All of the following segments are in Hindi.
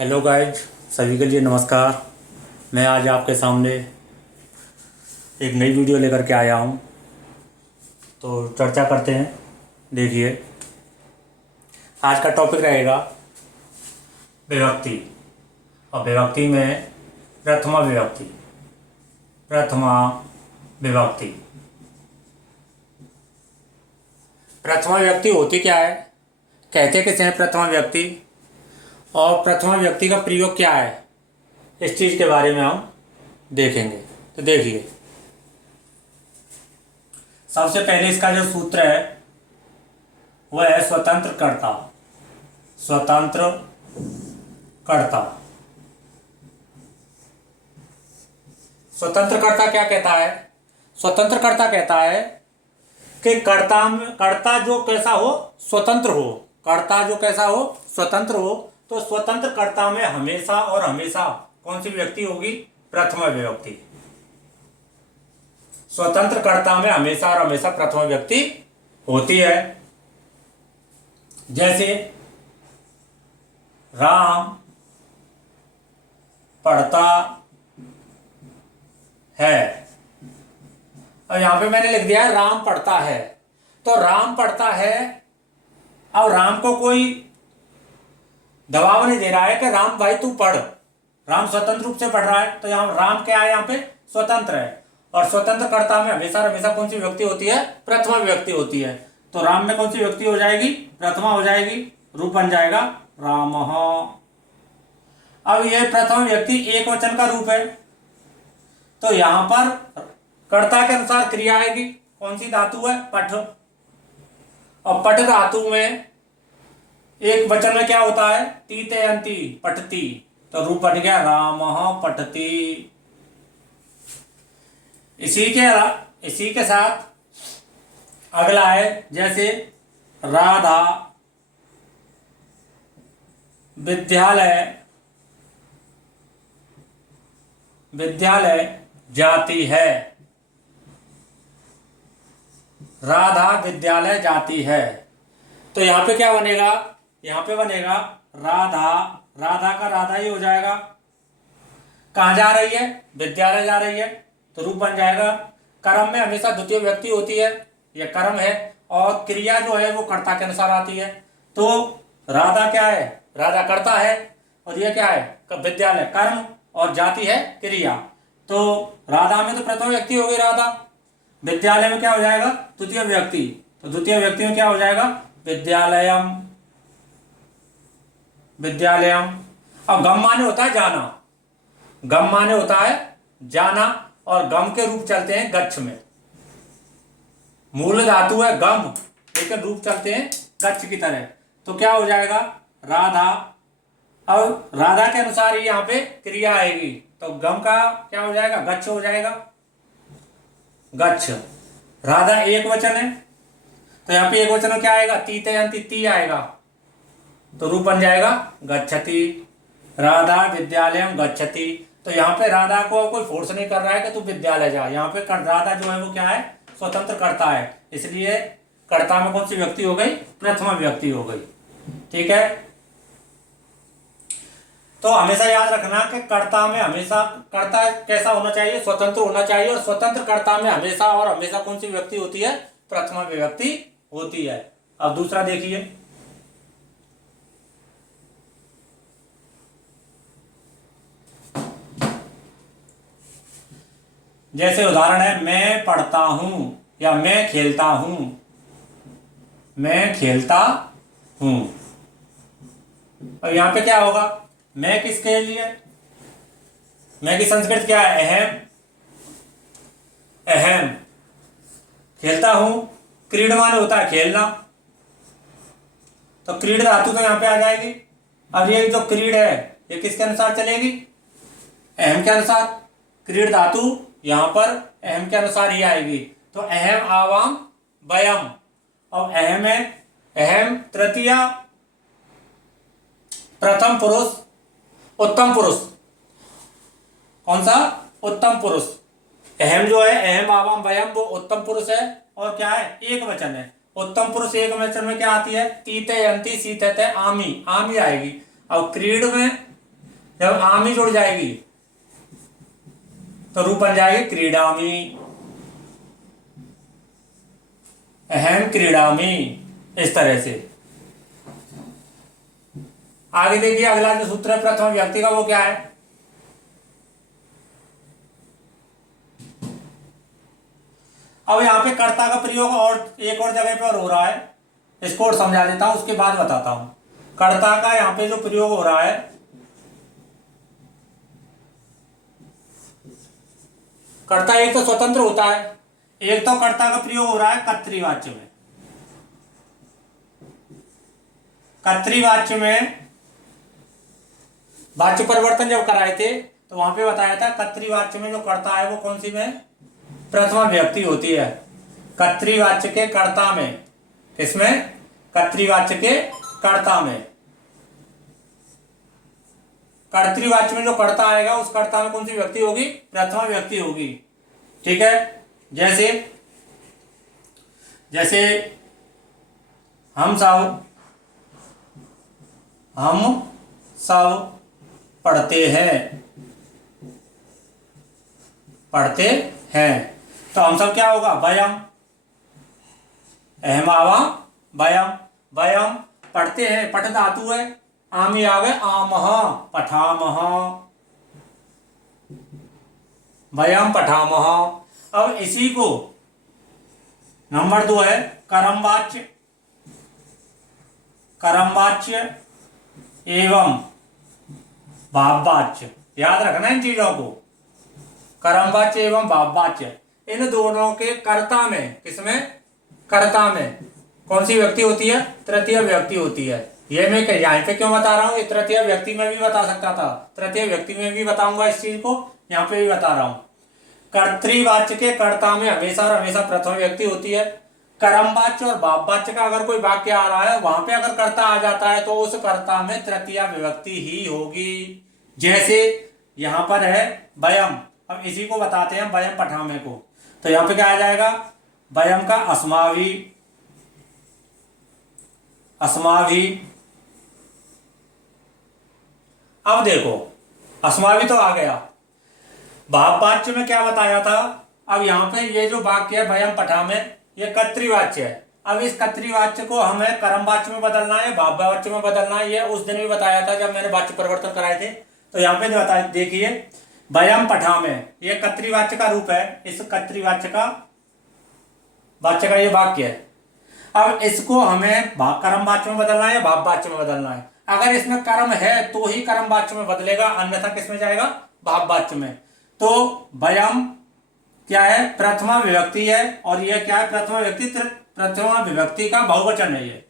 हेलो गाइज, सभी के लिए नमस्कार। मैं आज आपके सामने एक नई वीडियो लेकर के आया हूँ। तो चर्चा करते हैं। देखिए, आज का टॉपिक रहेगा विभक्ति। और विभक्ति में प्रथमा विभक्ति। प्रथमा विभक्ति प्रथमा विभक्ति होती क्या है, कहते किसे हैं प्रथमा विभक्ति, और प्रथमा व्यक्ति का प्रयोग क्या है, इस चीज़ के बारे में हम देखेंगे। तो देखिए, सबसे पहले इसका जो सूत्र है वह है स्वतंत्र कर्ता। स्वतंत्र कर्ता। स्वतंत्र कर्ता क्या कहता है? स्वतंत्र कर्ता कहता है कि कर्ता जो कैसा हो, स्वतंत्र हो। कर्ता जो कैसा हो, स्वतंत्र हो। तो स्वतंत्र कर्ता में हमेशा और हमेशा कौन सी व्यक्ति होगी? प्रथमा विभक्ति। स्वतंत्र कर्ता में हमेशा और हमेशा प्रथमा व्यक्ति होती है। जैसे राम पढ़ता है। और यहां पे मैंने लिख दिया है राम पढ़ता है। तो राम पढ़ता है, और राम को कोई दबाव नहीं दे रहा है कि राम भाई तू पढ़। राम स्वतंत्र रूप से पढ़ रहा है। तो यहाँ राम क्या है? यहाँ पे स्वतंत्र है। और स्वतंत्र कर्ता में हमेशा हमेशा कौन सी व्यक्ति होती है? प्रथमा व्यक्ति होती है। तो राम में कौन सी व्यक्ति हो जाएगी? प्रथमा हो जाएगी। रूप बन जाएगा रामः। अब यह प्रथम व्यक्ति एक वचन का रूप है। तो यहां पर कर्ता के अनुसार क्रिया आएगी। कौन सी धातु है? पठ। और पठ धातु में एक वचन में क्या होता है? तीतयंती, पठती। तो रूप बन गया रामः पठति। इसी के साथ अगला है, जैसे राधा विद्यालय जाती है। राधा विद्यालय जाती है। तो यहां पे क्या बनेगा? यहां पे बनेगा राधा। राधा का राधा ही हो जाएगा। कहां जा रही है? विद्यालय जा रही है। तो रूप बन जाएगा। कर्म में हमेशा द्वितीय व्यक्ति होती है, यह कर्म है। और क्रिया जो है वो कर्ता के अनुसार आती है। तो राधा क्या है? राधा कर्ता है। और यह क्या है? विद्यालय कर्म, और जाति है क्रिया। तो राधा में तो प्रथम व्यक्ति हो गई राधा। विद्यालय में क्या हो जाएगा? द्वितीय व्यक्ति। तो द्वितीय व्यक्ति में क्या हो जाएगा? विद्यालयम। विद्यालयम। अब गम माने होता है जाना। गम माने होता है जाना, और गम के रूप चलते हैं गच्छ में। मूल धातु है गम, लेकिन रूप चलते हैं गच्छ की तरह। तो क्या हो जाएगा? राधा। अब राधा के अनुसार ही यहाँ पे क्रिया आएगी। तो गम का क्या हो जाएगा? गच्छ हो जाएगा। गच्छ। राधा एक वचन है। तो यहाँ पे एक वचन में क्या आएगा? तीतयंती, ती आएगा। तो रूप बन जाएगा गच्छति। राधा विद्यालयम गच्छति। तो यहाँ पे राधा को कोई फोर्स नहीं कर रहा है कि तू विद्यालय जा। यहाँ पे राधा जो है वो क्या है? स्वतंत्र कर्ता है। इसलिए कर्ता में कौन सी व्यक्ति हो गई? प्रथमा व्यक्ति हो गई। ठीक है। तो हमेशा याद रखना कि कर्ता में हमेशा, कर्ता कैसा होना चाहिए? स्वतंत्र होना चाहिए। और स्वतंत्र कर्ता में हमेशा और हमेशा कौन सी व्यक्ति होती है? प्रथमा विभक्ति होती है। अब दूसरा देखिए, जैसे उदाहरण है मैं पढ़ता हूं या मैं खेलता हूं। मैं खेलता हूं। और यहां पे क्या होगा? मैं किसके लिए? मैं की संस्कृत क्या है? अहम। अहम। खेलता हूं, क्रीड माने होता है खेलना। तो क्रीड धातु तो यहां पे आ जाएगी। अब ये जो क्रीड है ये किसके अनुसार चलेगी? अहम के अनुसार। क्रीड धातु यहां पर अहम के अनुसार ही आएगी। तो अहम आवाम वयम। अब अहम है, अहम तृतीया, प्रथम पुरुष, उत्तम पुरुष। कौन सा? उत्तम पुरुष। अहम जो है, अहम आवाम वयम, वो उत्तम पुरुष है। और क्या है? एक वचन है। उत्तम पुरुष एक वचन में क्या आती है? तीतयंती, सीतते, आमी। आमी आएगी। अब क्रीड में जब आमी जुड़ जाएगी तो रूप बन जाएगी क्रीडामी, अहम क्रीडामी, इस तरह से। आगे देखिए अगला जो सूत्र है प्रथम व्यक्ति का, वो क्या है? अब यहाँ पे कर्ता का प्रयोग और एक और जगह पर हो रहा है, इसको और समझा देता हूं, उसके बाद बताता हूं। कर्ता का यहाँ पे जो प्रयोग हो रहा है, कर्ता एक तो स्वतंत्र होता है, एक तो कर्ता का प्रयोग हो रहा है कर्तृवाच्य में। कर्तृवाच्य में वाच्य परिवर्तन जब कराए थे तो वहां पे बताया था कर्तृवाच्य में जो कर्ता है वो कौन सी में? प्रथमा व्यक्ति होती है। कर्तृवाच्य के कर्ता में, किसमें? कर्तृवाच्य के कर्ता में। कर्तृवाच्य में जो कर्ता आएगा उस कर्ता में कौन सी व्यक्ति होगी? प्रथमा व्यक्ति होगी। ठीक है, जैसे जैसे हम सब पढ़ते हैं, तो हम सब क्या होगा? वयम, अहमावा वयम, वयम पढ़ते हैं, पठ धातु है, आमी आ गए आमह, पठामह, वयम पठामह। अब इसी को नंबर 2 है कर्मवाच्य, कर्मवाच्य एवं भाववाच्य। याद रखना इन चीजों को, कर्मवाच्य एवं भाववाच्य, इन दोनों के कर्ता में, किसमें? कर्ता में कौन सी व्यक्ति होती है? तृतीय व्यक्ति होती है। ये मैं यहाँ पे क्यों बता रहा हूँ? ये तृतीय व्यक्ति में भी बता सकता था, तृतीय व्यक्ति में भी बताऊंगा इस चीज को, यहाँ पे भी बता रहा हूँ। कर्तृवाच्य के कर्ता में हमेशा और हमेशा प्रथम व्यक्ति होती है। कर्मवाच्य और भाववाच्य का अगर कोई वाक्य आ रहा है, वहां पे अगर कर्ता आ जाता है तो उस कर्ता में तृतीय विभक्ति ही होगी। जैसे यहां पर है वयम, अब इसी को बताते हैं वयम पठामे को, तो यहां पे क्या आ जाएगा? वयम का अस्माभि, अस्माभि। अब देखो अस्माभि तो आ गया, भाववाच्य में क्या बताया था? अब यहाँ पे ये जो वाक्य है वयम पठामे, ये कर्तृवाच्य है। अब इस कर्तृवाच्य को हमें कर्मवाच्य में बदलना है, भाववाच्य में बदलना है। ये उस दिन भी बताया था जब मैंने वाच्य परिवर्तन कराए थे। तो यहाँ पे बता देखिए वयम पठामे, ये कर्तृवाच्य का रूप है, इस कर्तृवाच्य का वाच्य का ये वाक्य है। अब इसको हमें कर्मवाच्य में बदलना है, भाववाच्य में बदलना है। अगर इसमें कर्म है तो ही कर्मवाच्य में बदलेगा, अन्यथा किसमें जाएगा? भाववाच्य में। तो वयम क्या है? प्रथमा विभक्ति है, और यह क्या है? प्रथमा विभक्ति, प्रथमा विभक्ति का बहुवचन है। ये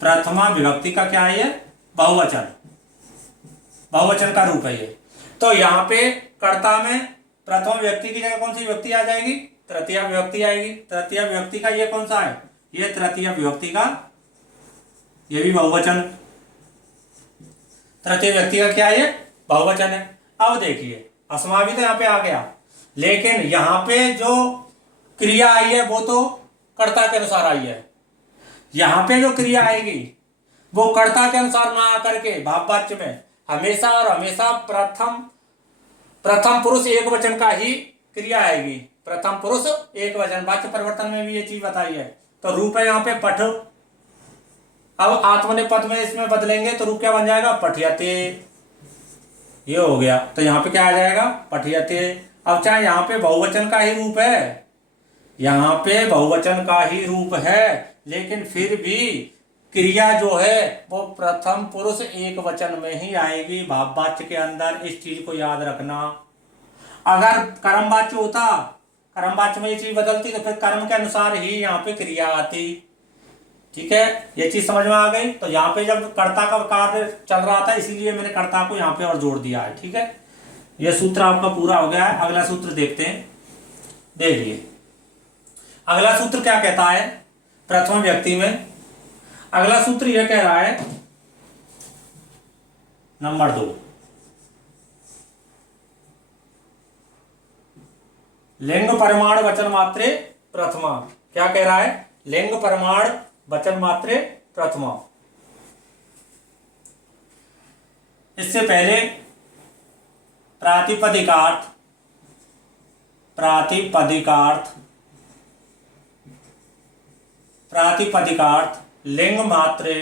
प्रथमा विभक्ति का क्या है? ये बहुवचन, बहुवचन का रूप है ये। तो यहाँ पे कर्ता में प्रथम व्यक्ति की जगह कौन सी विभक्ति आ जाएगी? तृतीय विभक्ति आएगी। तृतीय विभक्ति का ये कौन सा है? ये तृतीय विभक्ति का, ये भी बहुवचन। तृतीय व्यक्ति का क्या है? ये बहुवचन है। अब देखिए अस्माभि तो यहाँ पे आ गया, लेकिन यहाँ पे जो क्रिया आई है वो तो कर्ता के अनुसार आई है। यहाँ पे जो क्रिया आएगी वो कर्ता के अनुसार ना आकर के भाववाच्य में हमेशा और हमेशा प्रथम पुरुष एक वचन का ही क्रिया आएगी। प्रथम पुरुष एक वचन, वाच्य परिवर्तन में भी ये चीज बताई है। तो रूप है यहाँ पे पठ। अब आत्मनेपद में इसमें बदलेंगे तो रूप क्या बन जाएगा? पठयते, ये हो गया। तो यहाँ पे क्या आ जाएगा? पठयते। अब चाहे यहाँ पे बहुवचन का ही रूप है, यहाँ पे बहुवचन का ही रूप है, लेकिन फिर भी क्रिया जो है वो प्रथम पुरुष एक वचन में ही आएगी भाववाच्य के अंदर। इस चीज को याद रखना। अगर कर्मवाच्य होता, कर्मवाच्य में ये चीज बदलती तो फिर कर्म के अनुसार ही यहाँ पे क्रिया आती। ठीक है, ये चीज समझ में आ गई। तो यहाँ पे जब कर्ता का कार्य चल रहा था इसीलिए मैंने कर्ता को यहाँ पे और जोड़ दिया है। ठीक है, यह सूत्र आपका पूरा हो गया है। अगला सूत्र देखते हैं, देखिए अगला सूत्र क्या कहता है प्रथम व्यक्ति में। अगला सूत्र यह कह रहा है नंबर 2, लिंग परिमाण वचन मात्रे प्रथमा। क्या कह रहा है? लिंग परिमाण वचन मात्रे प्रथमा। इससे पहले प्रातिपदिकार्थ, प्रातिपदिकार्थ, प्रातिपदिकार्थ लिंग मात्रे,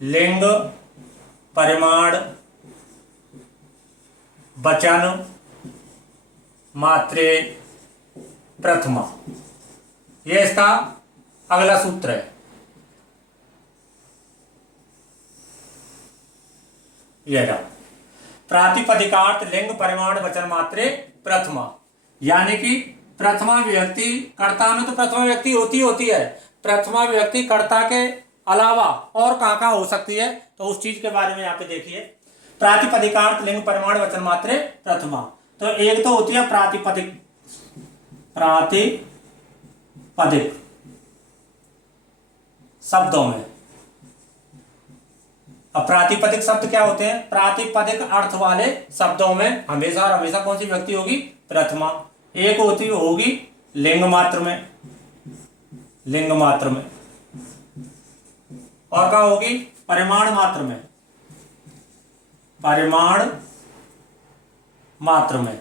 लिंग परिमाण वचन मात्रे प्रथमा। ये इसका अगला सूत्र है। ये रहा प्रातिपदिकार्थ लिंग परिमाण वचन मात्रे प्रथमा, यानी कि प्रथमा विभक्ति कर्ता में तो प्रथमा विभक्ति होती है। प्रथमा विभक्ति कर्ता के अलावा और कहाँ हो सकती है, तो उस चीज के बारे में यहाँ पे देखिए। प्रातिपदिकार्थ लिंग परिमाण वचन मात्रे प्रथमा, तो एक तो होती है प्रातिपदिक, प्रातिपदिक शब्दों में। अब प्रातिपदिक शब्द क्या होते हैं? प्रातिपदिक अर्थ वाले शब्दों में हमेशा और हमेशा कौन सी विभक्ति होगी? प्रथमा। एक होगी लिंग मात्र में, लिंग मात्र में, और क्या होगी? परिमाण मात्र में, परिमाण मात्र में,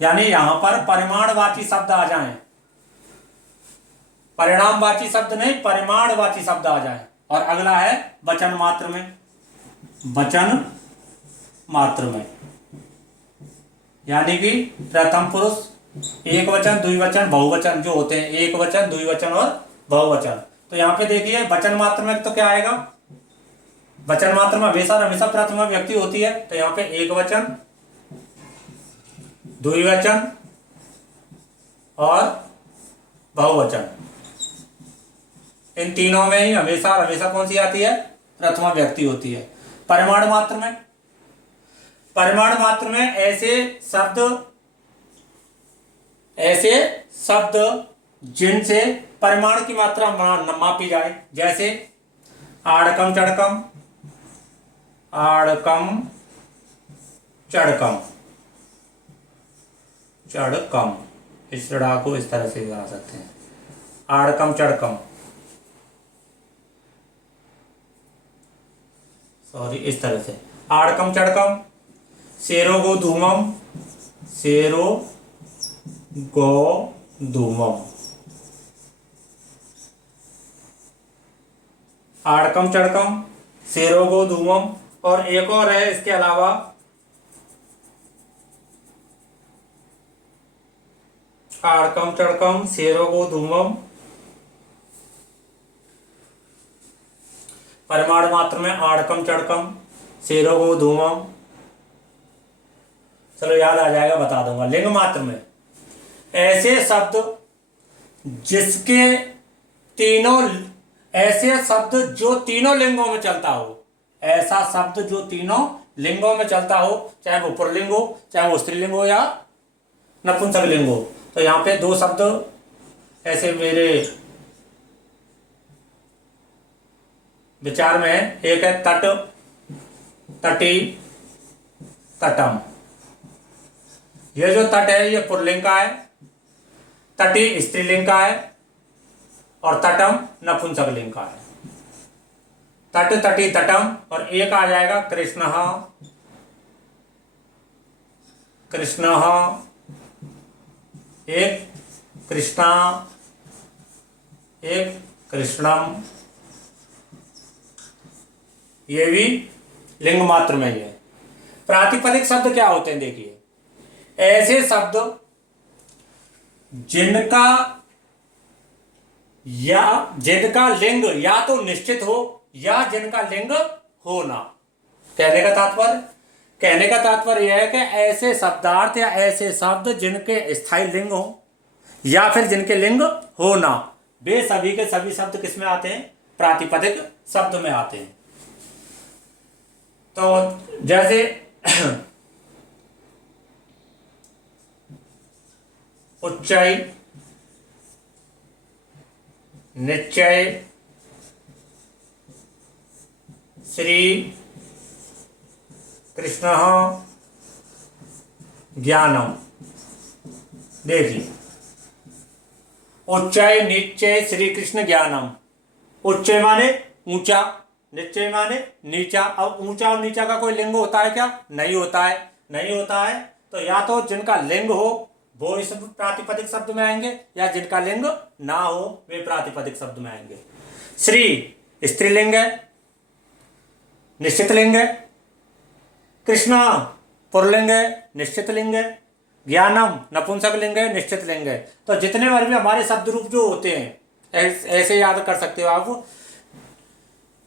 यानी यहां पर परिमाणवाची शब्द आ जाएं, परिणामवाची शब्द नहीं, परिमाणवाची शब्द आ जाएं। और अगला है वचन मात्र में, वचन मात्र में, यानी कि प्रथम पुरुष एक वचन, द्विवचन, बहुवचन जो होते हैं, एक वचन, द्विवचन और बहुवचन। तो यहाँ पे देखिए वचन मात्र में तो क्या आएगा? वचन मात्र में हमेशा हमेशा प्रथमा विभक्ति होती है, तो यहाँ पे एक वचन, द्विवचन और बहुवचन, इन तीनों में ही हमेशा हमेशा कौन सी आती है? प्रथमा विभक्ति होती है। परिमाण मात्र में, परिमाण मात्र में ऐसे शब्द जिनसे परिमाण की मात्रा मापी जाए, जैसे आड़कम चढ़कम, आड़कम चढ़कम, चढ़कम, इस ड़ा को इस तरह से बना सकते हैं, आड़कम चढ़कम, सॉरी इस तरह से, आड़कम चढ़कम, शेरो गो धूमम, शेरो गो धूमम, आड़कम चढ़कम, शेरो गो धूमम। और एक और है इसके अलावा, आड़कम चढ़कम, शेरो गो धूमम, परिमाण मात्र में आड़कम चढ़कम, शेरो गो धूमम, चलो याद आ जाएगा, बता दूंगा। लिंग मात्र में ऐसे शब्द जिसके तीनों, ऐसे शब्द जो तीनों लिंगों में चलता हो, ऐसा शब्द जो तीनों लिंगों में चलता हो, चाहे वो पुल्लिंग हो, चाहे वो स्त्रीलिंग हो या नपुंसक लिंग हो। तो यहाँ पे दो शब्द ऐसे मेरे विचार में है। एक है तट, तटी, तटम। ये जो तट है ये पुल्लिंग का है, तटी स्त्रीलिंग का है और तटम नपुंसक लिंग का है। तट, तटी, तटम। और एक आ जाएगा कृष्णः, कृष्णः, एक कृष्णा, एक कृष्णम, ये भी लिंग मात्र में ही है। प्रातिपदिक शब्द क्या होते हैं? देखिए, ऐसे शब्द जिनका लिंग या तो निश्चित हो या जिनका लिंग हो ना। कहने का तात्पर्य यह है कि ऐसे शब्दार्थ या ऐसे शब्द जिनके स्थायी लिंग हो या फिर जिनके लिंग हो ना, वे सभी के सभी शब्द किस में आते हैं? प्रातिपदिक शब्द में आते हैं। तो जैसे उच्चय, निश्चय, श्री कृष्ण ज्ञानम। देखिए, उच्चय, निश्चय, श्री कृष्ण ज्ञानम। उच्चय माने ऊंचा, निश्चय माने नीचा। अब ऊंचा और नीचा का कोई लिंग होता है क्या? नहीं होता है। नहीं होता है तो या तो जिनका लिंग हो वो इस प्रातिपदिक शब्द में आएंगे, या जिनका लिंग ना हो वे प्रातिपदिक शब्द में आएंगे। श्री स्त्रीलिंग है, निश्चित लिंग है। कृष्णा पुल्लिंग है, निश्चित लिंग है। ज्ञानम नपुंसक लिंग है, निश्चित लिंग है। तो जितने बार भी हमारे शब्द रूप जो होते हैं ऐसे याद कर सकते हो आप,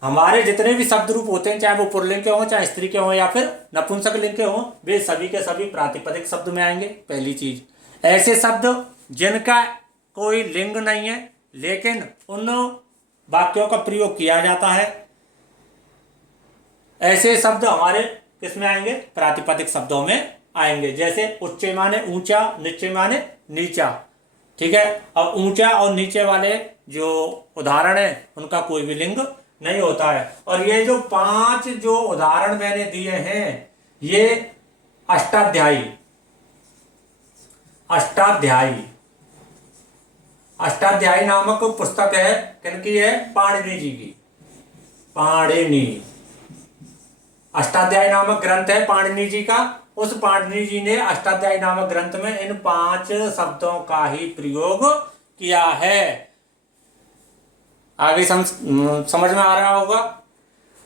हमारे जितने भी शब्द रूप होते हैं चाहे वो पुल्लिंग के हों चाहे स्त्री के हों या फिर नपुंसक लिंग के हों, वे सभी के सभी प्रातिपदिक शब्द में आएंगे। पहली चीज, ऐसे शब्द जिनका कोई लिंग नहीं है लेकिन उन वाक्यों का प्रयोग किया जाता है, ऐसे शब्द हमारे किसमें आएंगे? प्रातिपदिक शब्दों में आएंगे। जैसे उच्च माने ऊंचा, नीचे माने नीचा। ठीक है। अब ऊंचा और नीचे वाले जो उदाहरण है उनका कोई भी लिंग नहीं होता है। और ये जो 5 जो उदाहरण मैंने दिए हैं ये अष्टाध्यायी अष्टाध्यायी अष्टाध्यायी नामक पुस्तक है। किनकी है? पाणिनि जी की। पाणिनि अष्टाध्यायी नामक ग्रंथ है पाणिनि जी का। उस पाणिनि जी ने अष्टाध्यायी नामक ग्रंथ में इन 5 शब्दों का ही प्रयोग किया है। आगे समझ में आ रहा होगा।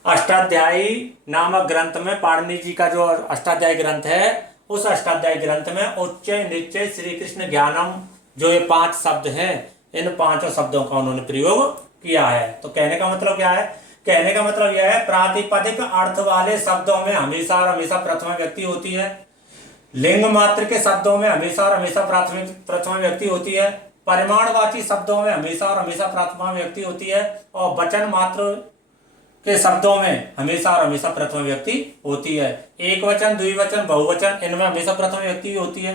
अष्टाध्यायी नामक ग्रंथ में पाणिनि जी का जो अष्टाध्यायी ग्रंथ है उस अष्टाध्यायी ग्रंथ में उच्च निश्चय श्री कृष्ण ज्ञानम जो ये 5 शब्द हैं इन 5 शब्दों का उन्होंने प्रयोग किया है। तो कहने का मतलब क्या है? कहने का मतलब यह है प्रातिपदिक अर्थ वाले शब्दों में हमेशा और हमेशा प्रथमा व्यक्ति होती है। लिंग मात्र के शब्दों में हमेशा और हमेशा प्रथमा व्यक्ति होती है। परिमाणवाची शब्दों में हमेशा और हमेशा प्रथमा व्यक्ति होती है। और वचन मात्र के शब्दों में हमेशा और हमेशा प्रथमा व्यक्ति होती है। एक वचन, द्विवचन, बहुवचन इनमें हमेशा प्रथमा व्यक्ति होती है।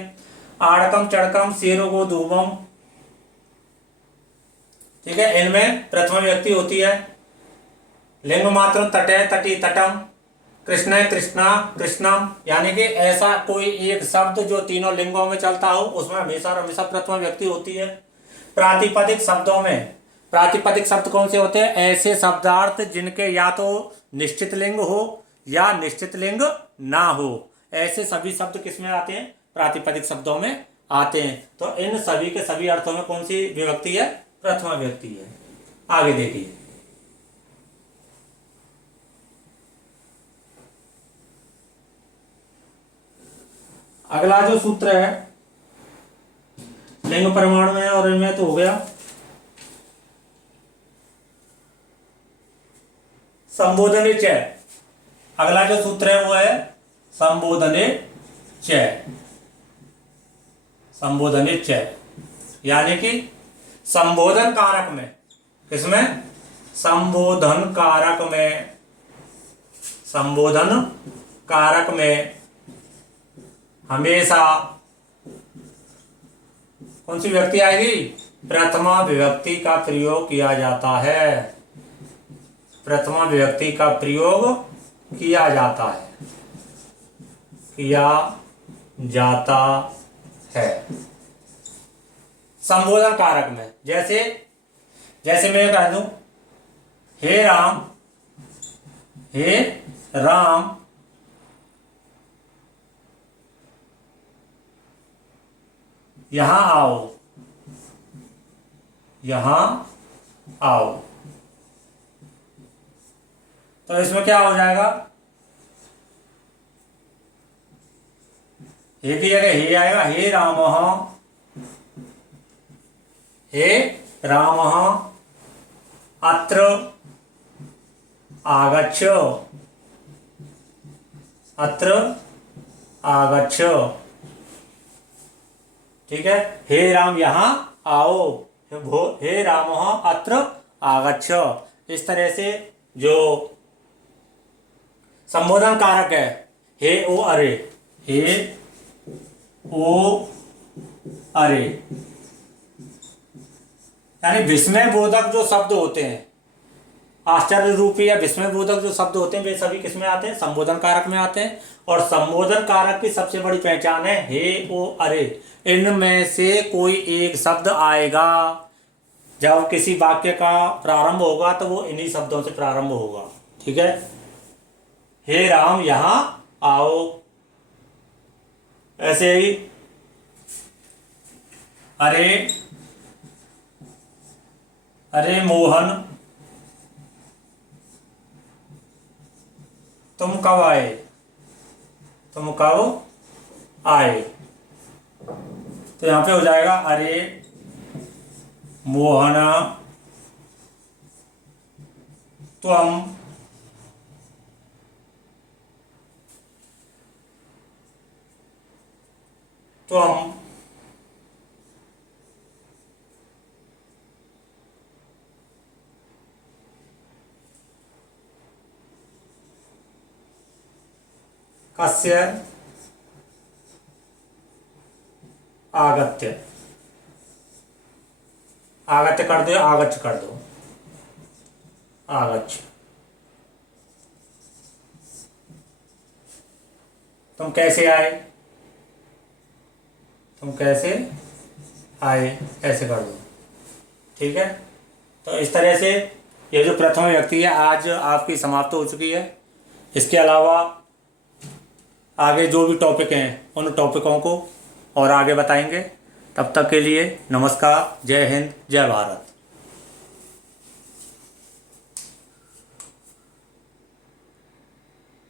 आड़कम, चढ़कम, शेरोगो, धूमम, ठीक है, इनमें प्रथमा व्यक्ति होती है। लिंग मात्र तटे, तटी, तटम, कृष्ण, कृष्णा, कृष्णम, यानी कि ऐसा कोई एक शब्द जो तीनों लिंगों में चलता हो उसमें हमेशा और हमेशा प्रथमा व्यक्ति होती है। प्रातिपदिक शब्दों में प्रातिपदिक शब्द कौन से होते हैं? ऐसे शब्दार्थ जिनके या तो निश्चित लिंग हो या निश्चित लिंग ना हो, ऐसे सभी शब्द किसमें आते हैं? प्रातिपदिक शब्दों में आते हैं। तो इन सभी के सभी अर्थों में कौन सी विभक्ति है? प्रथमा व्यक्ति है। आगे देखिए, अगला जो सूत्र है लिंग प्रमाण में और इनमें तो हो गया। संबोधने च, अगला जो सूत्र है वो है संबोधने च। संबोधने च यानी कि संबोधन कारक में, किसमें? संबोधन कारक में, संबोधन कारक में हमेशा कौन सी व्यक्ति आएगी? प्रथमा विभक्ति का प्रयोग किया जाता है। प्रथमा विभक्ति का प्रयोग किया जाता है, किया जाता है संबोधन कारक में। जैसे मैं कह दूं हे राम, हे राम, यहां आओ, यहां आओ। तो इसमें क्या हो जाएगा? हे की जगह हे आएगा, हे राम, हे राम अत्र आगच्छ, अत्र आगच्छ। ठीक है, हे राम यहां आओ, हे राम अत्र आगच्छ। इस तरह से जो संबोधन कारक है हे ओ अरे, हे ओ अरे, यानी विस्मय बोधक जो शब्द होते हैं, आश्चर्य रूपी या विस्मय बोधक जो शब्द होते हैं वे सभी किसमें आते हैं? संबोधन कारक में आते हैं। और संबोधन कारक की सबसे बड़ी पहचान है हे ओ अरे। इनमें से कोई एक शब्द आएगा, जब किसी वाक्य का प्रारंभ होगा तो वो इन्हीं शब्दों से प्रारंभ होगा। ठीक है। हे राम यहाँ आओ, ऐसे ही अरे अरे मोहन तुम कब आए, तुम कब आए। तो यहाँ पे हो जाएगा अरे मोहन तुम तुम कस्य आगत्य, आगत्य कर दो, आगच्छ कर दो, आगच्छ। तुम कैसे आए, तुम कैसे आए, ऐसे कर दो। ठीक है। तो इस तरह से ये जो प्रथम व्यक्ति है आज आपकी समाप्त हो चुकी है। इसके अलावा आगे जो भी टॉपिक हैं उन टॉपिकों को और आगे बताएंगे। तब तक के लिए नमस्कार, जय हिंद, जय भारत।